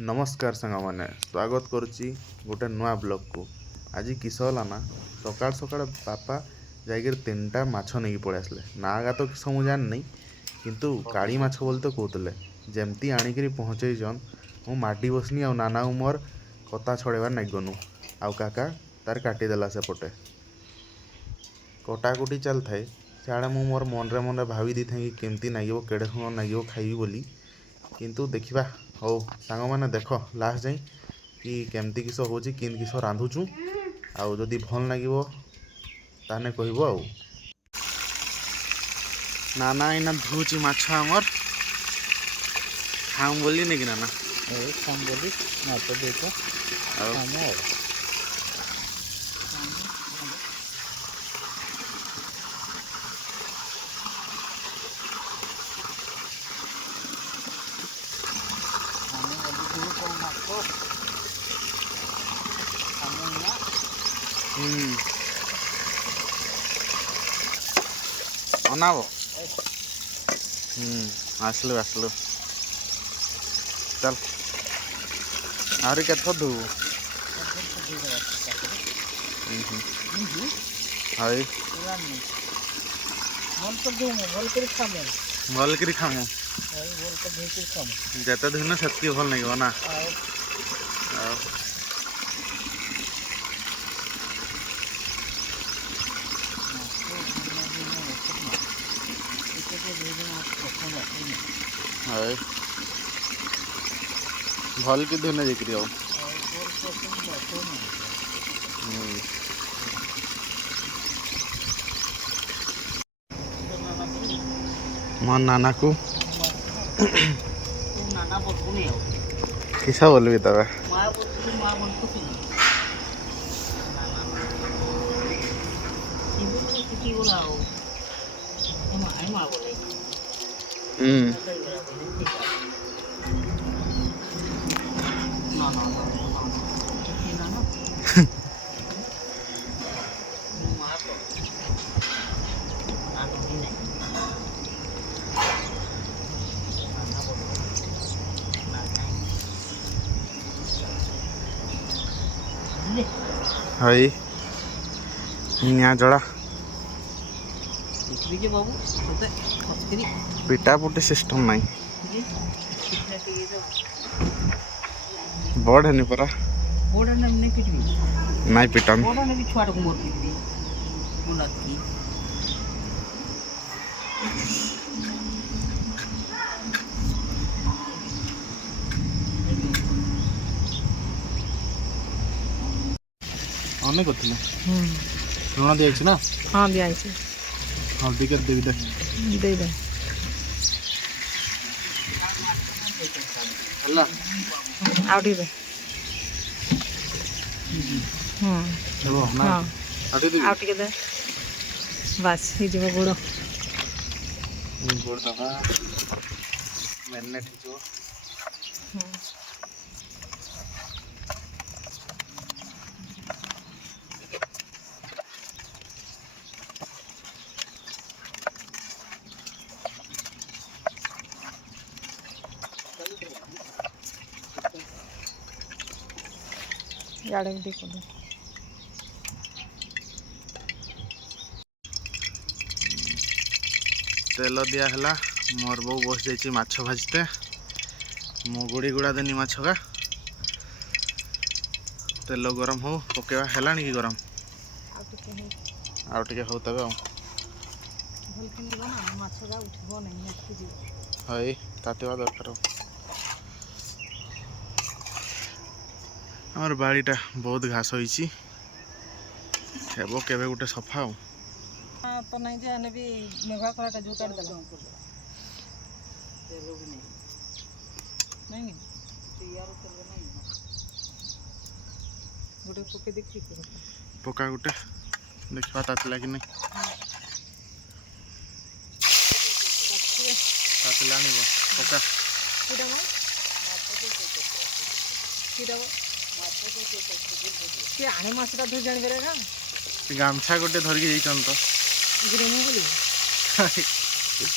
नमस्कार सांग मैंने स्वागत करुच्ची गोटे नुआ ब्लॉग को। आज किस ना सकाल सकाल बापा जाकर 3टा माछ नहीं पड़े आसले नागा तो किस मुझे जानी किंतु काली माछ बोली तो कहते जमती आणिक पहुँचन मु माडी बसनी आ नाना मोर कता छड़ेबार नाग गनु आउ काका तार काटिदेला सेपटे कटाकुटी चल थाए सियाड़े मु मोर मन मन भावी दी था कि केमती नागिब केड़े सुंदर नागिब खाइबी बोली किंतु देखा हौ सांग मैंने देख लास्ट जाए कि केमती किस हो किन किस रांधुचु आउ जदि भल लगे ताने कहब आउ नाना इना धुची माछ आमर खाऊं बोली नहीं कि नाना खाम बोली माछ देख अनाब आसलु आसलु चल आहरी के धुबू हाई भल कर खामु जिते धुन से भल लगे ना हाय भल की धुने देखी आओ मोर नाना को किसा बोलबी तबे हाई निया जड़ा पिटा पुटी सिस्टम नहीं बड़ है परा नहीं पिटन अनेक लुण दिखाई ना हाँ दिखाई हल्दी के देवी दे दे आउटी दे आउटी के दे बस ही जीव गुड़ गुड़ दबा मैरिनेट हो याडे भी देखो तेल दिया है मोर बो बस जाइए माछ भाजते मु गुड़ी गुड़ा देनी माछ का तेल गरम हो पकेवा है कि गरम आउ टे हो तब हई तातिवा दरकार आमर बाड़ीटा बहुत घास होइछि हेबो केबे गुटे सफा हो तो नहीं जे आने भी मेघा कराटा जो काट देला नहीं यार कर नहीं गुटे पोके देखि पोका गुटे देखवा तातला कि नहीं तातला नहीं पोका किडा मां किडा के आने मासटा धो जान करे ना गामछा गोटे धरिकी जाइछन तो ग्रेनी बोली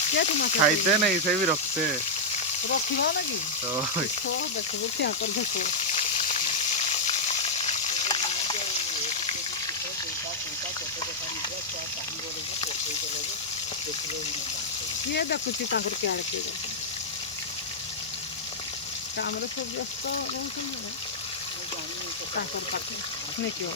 क्या तुम खाइते नहीं से भी रखते रखिबा लगी ओय तो देखबो क्या कर देखो ये देखुची ताकर क्या लगे काम रे सब व्यस्त रहउछन ताकर पाखे नहीं क्यों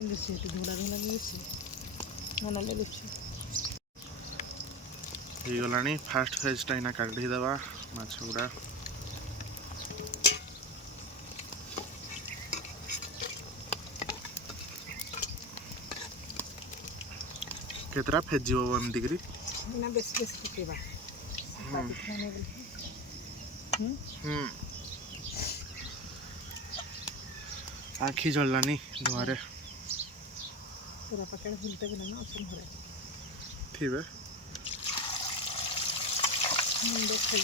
बेसी धुला धुला बेसी मन लगुଛି ହେଇଗଲାଣି ଫାଷ୍ଟ ଫେଜ୍ଟା ଏଇନା କାଢ଼ି ଦେବା ମାଛ ଗୁଡ଼ା କେତେଟା ଫେଜ୍ ଯିବ ଏମିତିକିରି ना बेसी बेसी पकेबा आखि जलानी धुआरे पूरा पकेट भूलते भी ना असुन हरे थिबे देखिए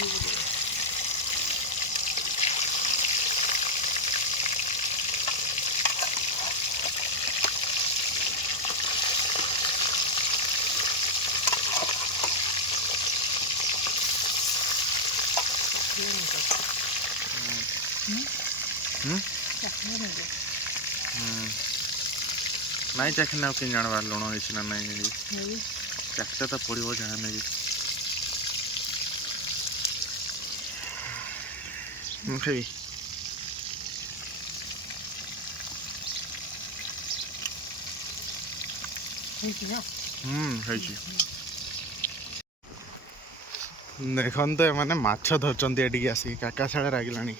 ନାଇଁ ଚାଖିନା ଆଉ କେମିତି ଜାଣିବା ଲୁଣ ହେଇଛି ନା ନାଇଁ ଚାଖିଟା ତ ପଡ଼ିବ ଯାହା ନେଇ ମୁଁ ଖାଇବି ହେଇଛି ଦେଖନ୍ତୁ ଏମାନେ ମାଛ ଧରୁଛନ୍ତି ଏଠିକି ଆସିକି କାକା ସାଡ଼େ ରାଗିଲାଣି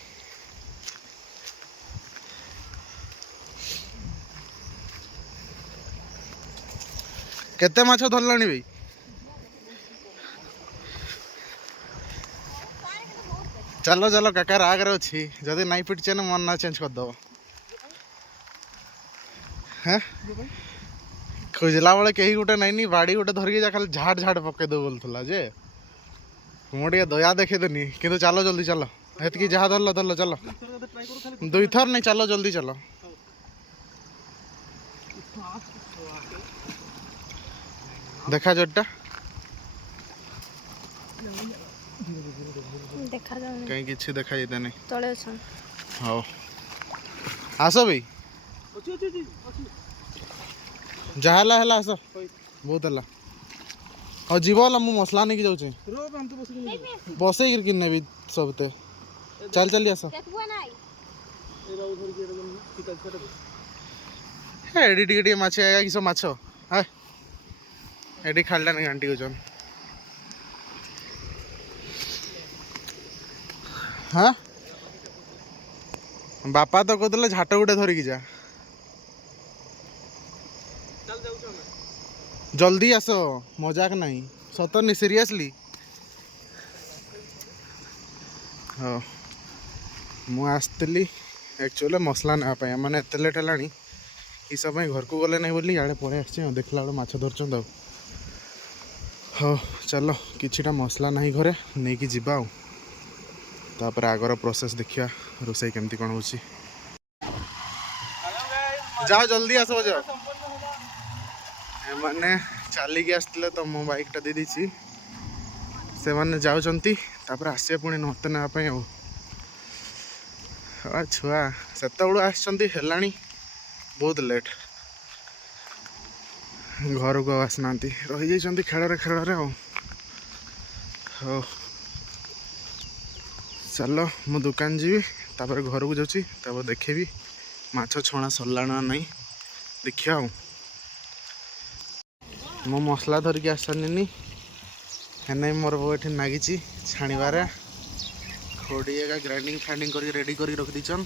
କେତେ ମାଛ ଧରିଲାଣି ଭାଇ ଚାଲ ଚାଲ କାକା ରାଗରେ ଅଛି ଯଦି ନାଇଁ ପିଟିଛେ ନା ମନ ନା ଚେଞ୍ଜ କରିଦେବ ହେଁ ଖୋଜିଲା ବେଳେ କେହି ଗୋଟେ ନାଇଁନି ବାଡ଼ି ଗୋଟେ ଧରିକି ଯା ଖାଲି ଝାଡ଼ ଝାଡ଼ ପକେଇ ଦେବ ବୋଲୁଥିଲା ଯେ ମୁଁ ଟିକେ ଦୟା ଦେଖେଇଦେନି କିନ୍ତୁ ଚାଲ ଜଲ୍ଦି ଚାଲ ଏତିକି ଯାହା ଧରିଲ ଧରିଲ ଚାଲ ଦୁଇଥର ନାଇଁ ଚାଲ ଜଲ୍ଦି ଚାଲ ଦେଖା ଜୋରଟା देखा जाउनी कहीं किसी देखा जाता नहीं तळे छन हो आस भाई जहाला हला आस बहुत हला और जीव हला मु मसला नहीं की जाउछे बसे गिर किन्ने भी सबते चल चल आस एडी टिके माछ आया किस माछ हाय एडी खालला नहीं आंटी को जन हाँ बापा तो कहते झाट गुटे धरिकी जा जल्दी आस मजाक नहीं सतनी सीरियसली हाँ मुझे एक्चुअली मसला नापी मैंने एत लेट है ये सब घर को गले नहीं बोली इे पड़े आस देखला बेले माछ धरचन हाँ चलो किछिटा मसला नहीं घरे नहीं कि जीवा तापर आगर प्रोसेस देखिया रोसई केमती कौन हो जाओ जल्दी आस जाओ मैंने चलिकी आसते तो मो बाइकटा दे देछि से मैंने जाऊँगी तापर आसे पुणी नते नापी छुआ से आसला बहुत लेट घर को आसना रही जाइए खेल खेल हाँ चलो मु दुकान जी तापर घर को जाऊँगी तापर देखेबी माछ छणा सरला ना नहीं देखिया मो मसला धरिकी आसनी है मोर बो ये नागी छाणवार खोड़ी एका ग्राइंडिंग फाइंडिंग कर रेडी कर रख दीचन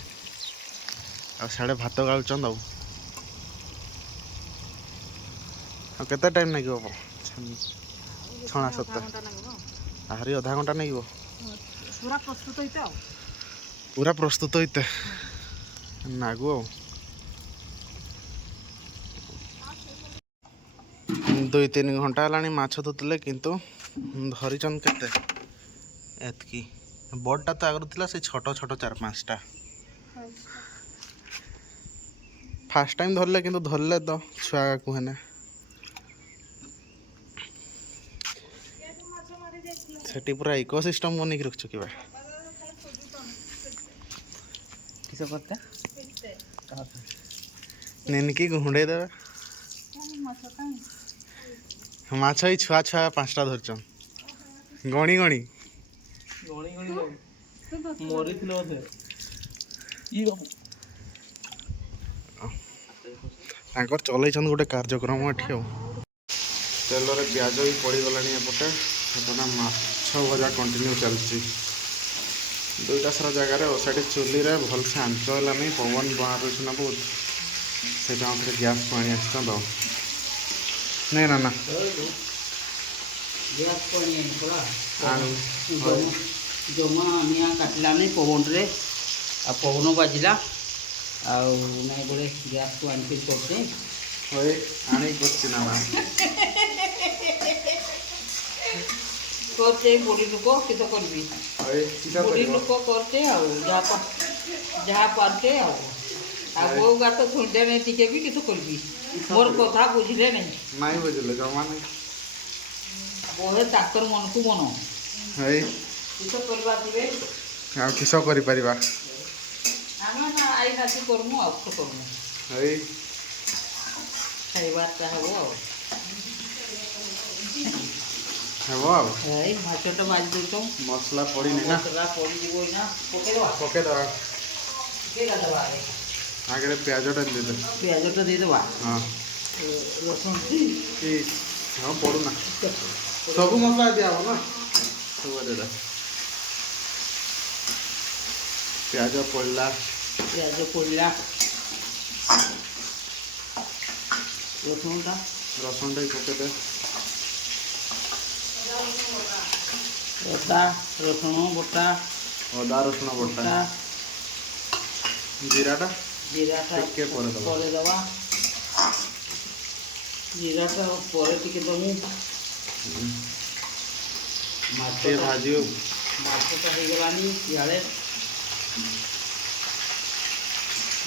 आड़े भात गालुचन केते टाइम लगे छणा सत्तर आहरी आधा घंटा लगे पूरा प्रस्तुत होते नागु दुई तीन घंटा है माछ धुतले किंतु धरीचन केते एतकी बड़टा तो आगर से छोट छोट 4-5टा फास्ट टाइम धरले किंतु धरले तो छुआ कहने सेठी पूरा इकोसिस्टम बन के रखछु कि बा किस करते नेनकी घुंडे देवे माछ ही छुआ छुआ 5टा धरचन गणी गणी गणी गणी मरी थिलो अधे ई बाबू तांकर चलैछन गोटे कार्यक्रम एठी हो तेलरे प्याज भी पड़ी गलानी एपटे एपटे माछ भजा कंटिन्यू चलची दुईटा सारा जगार ओसाटी चुली रे भलसे आंच है पवन बाहर ना बहुत से गैस पानी आस तो नहीं ना गैस पानी जमा निया काटला नहीं पवन रे आ पवन बाजिला नहीं बोले गैस को आनफिल करते ओए आनी करछि ना करते बुढ़ी लोक किस करबी ओए किसा बुढ़ी करबो लोक करते जहाँ पारते वो गा तो सुनते नहीं टिके भी किस करबी मोर कथा बुझले नहीं नहीं बुझले जमा नहीं बोहे ताकर मन को मन ओए किस करबा दिबे आ किसा करि परिबा आमे ना आई नाची करमु आ तो करमु ओए खाइबारटा हबो हेबो अब এই মাছটা মাছ দিতো मसला पड़ी नहीं ना মশলা পড়ি দিব না পকে দেবা पके दवा কে দেবা आगे प्याजटा दे दे পেঁয়াজটা দিয়ে দেবা हां রসুন ई हां पड़ू ना सब मसला दिया हो ना सब दे दे प्याज पड़ला পেঁয়াজ পড়লা রসুনটা रसुन टाइम पके दे অদা রসুন বটা अदा रसुन बटा বটা जीराटा জিরাটা টিকে পরে দেবা পরে দেবা জিরাটা পরে টিকে দেবো ये মাছটা भाजियो মাছটা হয়ে গেলানি ইয়ারে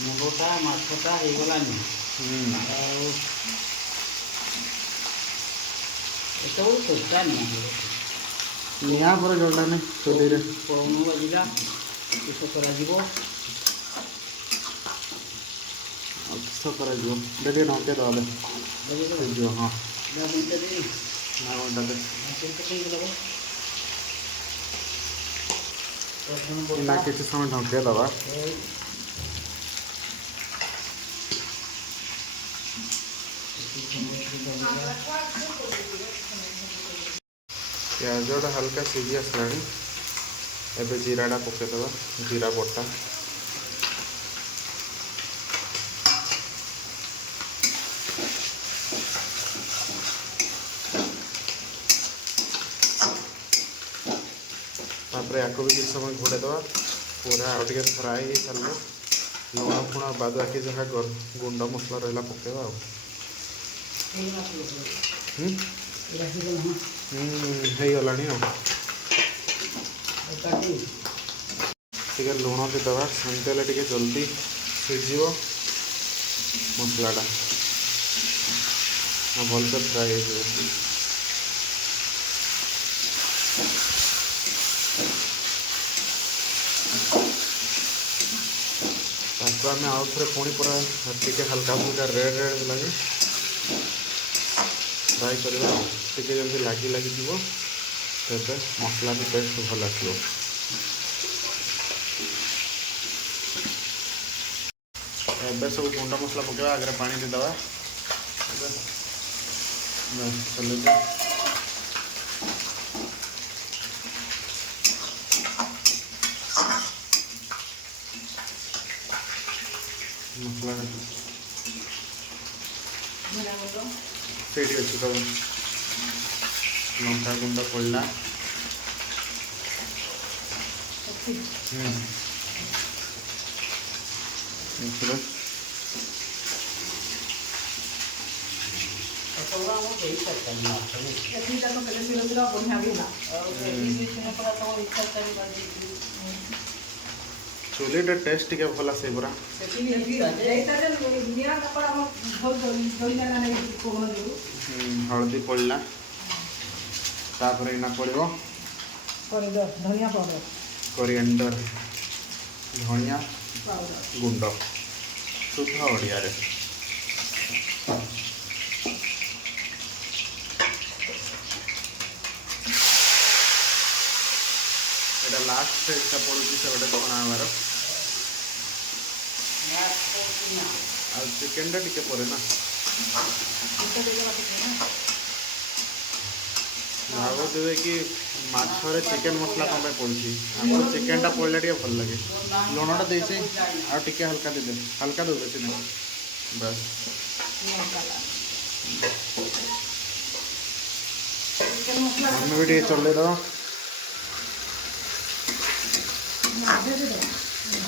মুন্ডটা মাছটা হয়ে গেলানি ଆଉ ଏଟା ଗୋଟେ ଚେଷ୍ଟା ନିଆ निया पर जोड़ा नहीं चुली रे ପବନ ବାଜିଲା କିସ କରାଯିବ किस करा जो देखिए ढंके दवा दे जो हां ना वंडा दे ना किसी समय ढंके दवा प्याजटा हल्का सीझी आसला एबे जीराटा पकेदवा जीरा बटा तापर या भी किसी समय घोड़े दवा पूरा आगे फ्राए हो सारे लुण फुण बाद बाकी जहाँ गुंड मसला रहा पकेवा गला टे लुण देदवा सेमती टे जल्दी सीझ मसलाटा भलसे फ्राए हो आम आउ थे पुणी पूरा टे हल्का फुल्का रेड रेड लगे फ्राए करवा टे जमी लगी लगी तेज मसला भी टेस्ट भल आसो एबे सब गुंड मसला पकेवा आगे पानी देदवा चल मसला अच्छी सब लंका गुंड पड़ा ଚୁଲିଟା ଟେଷ୍ଟ ଟିକେ ଭଲ ଆସେ ପୁରା। ହଳଦୀ ପଡ଼ିଲା, ତାପରେ ଏଇନା ପଡ଼ିବ ଧନିଆ ପାଉଡର, କୋରିଆଣ୍ଡର, ଧନିଆ ଗୁଣ୍ଡ ଶୁଦ୍ଧ ଓଡ଼ିଆରେ। এটা লাস্ট স্টেজটা পড়ুଛି ସେ ଗୋଟେ କଣା ହେବାର। ଆଉ ଚିକେନଟା ଟିକେ ପରେ ନା ଭାବୁଥିବେ କି ମାଛରେ ଚିକେନ ମସଲା କ'ଣ ପାଇଁ ପଡ଼ୁଛି, ଆମର ଚିକେନଟା ପଡ଼ିଲେ ଟିକେ ଭଲ ଲାଗେ। ଲୁଣଟା ଦେଇଛି ଆଉ ଟିକେ ହାଲକା ଦେଇଦେବେ, ହାଲକା ଦେଉ ବେଶୀ ନାହିଁ ବାସ୍। ଆମେ ବି ଟିକେ ଚଲେଇଦେବା।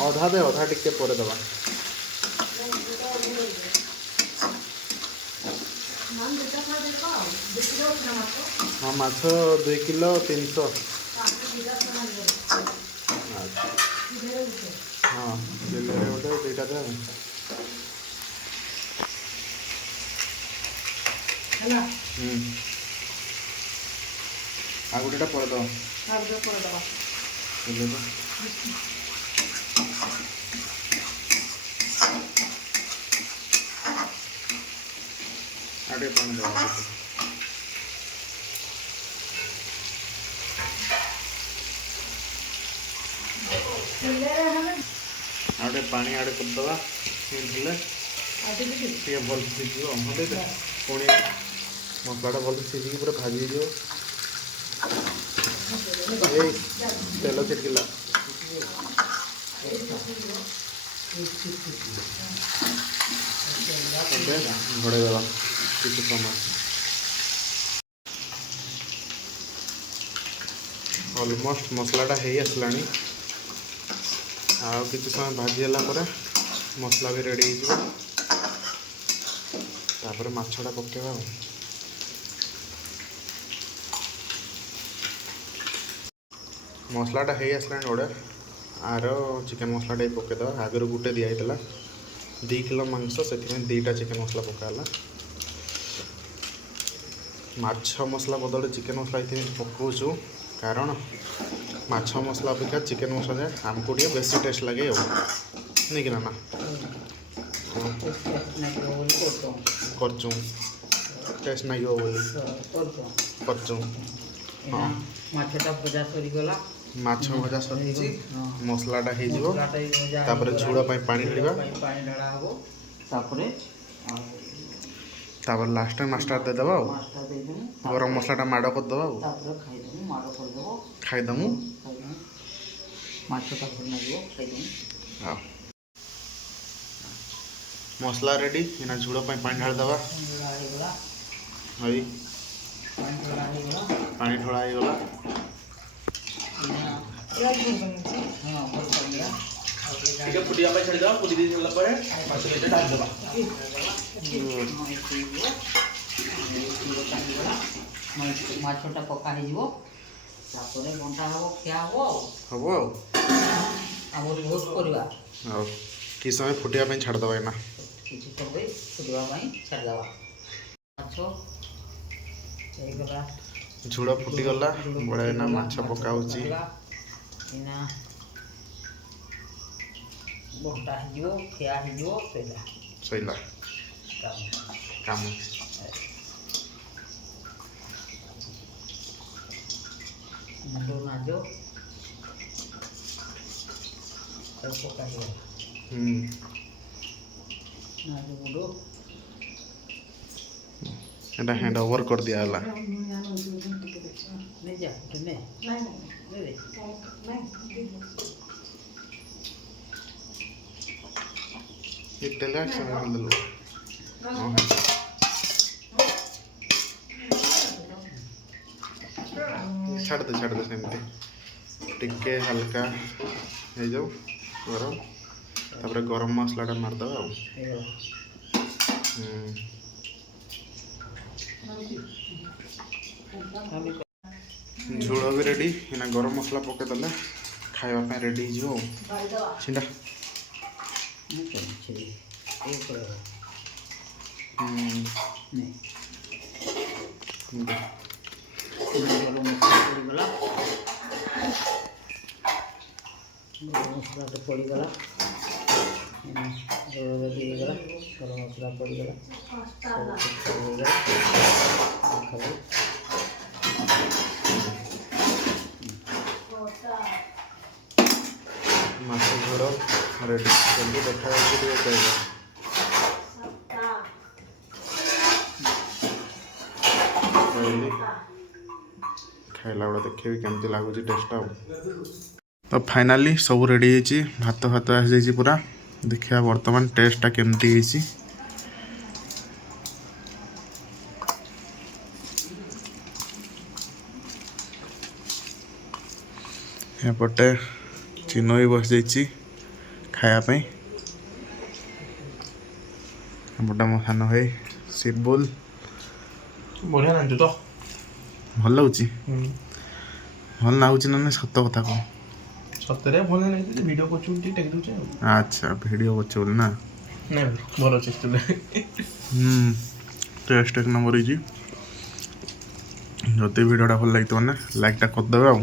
ଅଧା ଦେ, ଅଧା ଟିକେ ପରେ ଦେବା। ହଁ ମାଛ 2 କିଲୋ 300। ହଁ କିଲୋରେ ଗୋଟେ ଦୁଇଟା ଦେ। ଆଉ ଗୋଟେଟା ପରେ ଦେବା। ଆଉ ଟିକେ ପାଣି ଦେବା। ଆଉ ଟିକେ ପାଣି ଆଡ଼୍ କରିଦେବା। ହେଲେ ଟିକେ ଭଲ ସିଝିବ। ପୁଣି ମସଲାଟା ଭଲ ସିଝିକି ପୁରା ଭାଜି ହେଇଯିବ। ଏଇ ତେଲ ଛିଟକିଲା। ଏବେ ଘୋଡ଼େଇ ଦେବା କିଛି ସମୟ। ଅଲମୋଷ୍ଟ ମସଲାଟା ହେଇ ଆସିଲାଣି। ଆଉ କିଛି ସମୟ ଭାଜି ହେଲା ପରେ ମସଲା ବି ରେଡ଼ି ହେଇଯିବ। ତାପରେ ମାଛଟା ପକାଇବା ଆଉ। ମସଲାଟା ହେଇ ଆସିଲାଣି ଗୋଟେ। ଆର ଚିକେନ୍ ମସଲାଟା ବି ପକାଇଦେବା। ଆଗରୁ ଗୋଟେ ଦିଆହେଇଥିଲା, 2 କିଲୋ ମାଂସ, ସେଥିପାଇଁ 2ଟା ଚିକେନ୍ ମସଲା ପକା ହେଲା। ମାଛ ମସଲା ବଦଳରେ ଚିକେନ୍ ମସଲା ଏଥିପାଇଁ ପକାଉଛୁ କାରଣ ମାଛ ମସଲା ଅପେକ୍ଷା ଚିକେନ୍ ମସଲା ଆମକୁ ଟିକେ ବେଶୀ ଟେଷ୍ଟ ଲାଗେ ଆଉ ନାଇଁ କି ନା କରୁଛୁ ଟେଷ୍ଟ ନାଗିବ ବୋଲି କରୁଛୁ। ହଁ ମାଛଟା ଭଜା ସରିଗଲା। ମାଛ ଭଜା ସରିଛି, ମସଲାଟା ହେଇଯିବ। ତାପରେ ଝୋଳ ପାଇଁ ପାଣି ଢାଳିବା। ତାପରେ ଲାଷ୍ଟରେ ମାଛଟା ଦେଇଦେବା ଆଉ ଗରମ ମସଲାଟା ମାଡ଼ କରିଦେବା ଆଉ ଖାଇଦେମୁ। ମାଛଟା ଭଲ ଲାଗିବ, ଖାଇଦେମୁ। ହଁ ମସଲା ରେଡ଼ି। ଏଇନା ଝୋଳ ପାଇଁ ପାଣି ଢାଳିଦେବା। ଏଇ ପାଣି ଢଳା ହେଇଗଲା। ଟିକେ ଫୁଟିବା ପାଇଁ ଛାଡ଼ିଦେବା। ଫୁଟି ଦେଇ ସାରିଲା ପରେ ମାଛ ଦୁଇଟା ଢାଳିଦେବା। ମାଛଟା ପକା ହେଇଯିବ। ତାପରେ ଘଣ୍ଟା ହେବ, ଖିଆ ହେବ ହବ ଆଉ ଆମର ବହୁତ କରିବା। ଆଉ କିଛି ସମୟ ଫୁଟିବା ପାଇଁ ଛାଡ଼ିଦେବା। ଏଇନା କିଛି ସମୟ ଫୁଟିବା ପାଇଁ ଛାଡ଼ିଦେବା। ମାଛ ହେଇଗଲା, ଝୋଳ ଫୁଟିଗଲା। ବଢ଼ିଆ ଏଇନା ମାଛ ପକା ହେଉଛି। ଏଇନା ଘଣ୍ଟା ହେଇଯିବ, ଖିଆ ହେଇଯିବ, ସଇଲା କାମ। ମୁଣ୍ଡ ନାଜ ସବୁ ପକା ହେଇଗଲା। ନାଜ ମୁଣ୍ଡ ଏଇଟା ହ୍ୟାଣ୍ଡ ଓଭର କରିଦିଆହେଲା। ନେଇଯା ନେ ତେଲ ଦେଲୁ। ଛାଡ଼ିଦେ ସେମିତି ଟିକେ ହାଲକା ହେଇଯାଉ ଗରମ। ତାପରେ ଗରମ ମସଲାଟା ମାରିଦେବା ଆଉ। ଝୋଳ ବି ରେଡ଼ି। ଏଇନା ଗରମ ମସଲା ପକାଇଦେଲେ ଖାଇବା ପାଇଁ ରେଡ଼ି ହେଇଯିବ ଛିଣ୍ଡା ମସଲା ତ ପଡ଼ିଗଲା ହେଇଗଲା ଗରମ ମସଲା ପଡ଼ିଗଲା ମାଛ ଝୋଳ ରେଡ଼ି ଜଲ୍ଦି ଦେଖାଯାଉଛି ଟିକେ କହିବ ଖାଇଲା ବେଳେ ଦେଖିବି କେମିତି ଲାଗୁଛି ଟେଷ୍ଟ ଆଉ ତ ଫାଇନାଲି ସବୁ ରେଡ଼ି ହେଇଛି ଭାତ ଆସିଯାଇଛି ପୁରା ଦେଖିବା ବର୍ତ୍ତମାନ ଟେଷ୍ଟଟା କେମିତି ହେଇଛି ଏପଟେ ଚିନ ବି ବସିଯାଇଛି ଖାଇବା ପାଇଁ ଏପଟେ ମୋ ସାନ ଭାଇ ଶିବୁଲ ବଢ଼ିଆ ଜାଣିଛୁ ତ ଭଲ ଲାଗୁଛି ଭଲ ଲାଗୁଛି ନା ନାଇଁ ସତ କଥା କହ ସତରେ ଭଲ ଲାଗିଛି ଭିଡ଼ିଓ କରୁଛୁ ଟିକେ ଟେକି ଦେଉଛି ଆଉ ଆଚ୍ଛା ଭିଡ଼ିଓ କରୁଛ ବୋଲି ନା ନାଇଁ ଭଲ ଅଛି ଟେଷ୍ଟ ଏକ ନମ୍ବର ହେଇଛି ଯଦି ଭିଡ଼ିଓଟା ଭଲ ଲାଗିଥିବ ନା ଲାଇକ୍ଟା କରିଦେବେ ଆଉ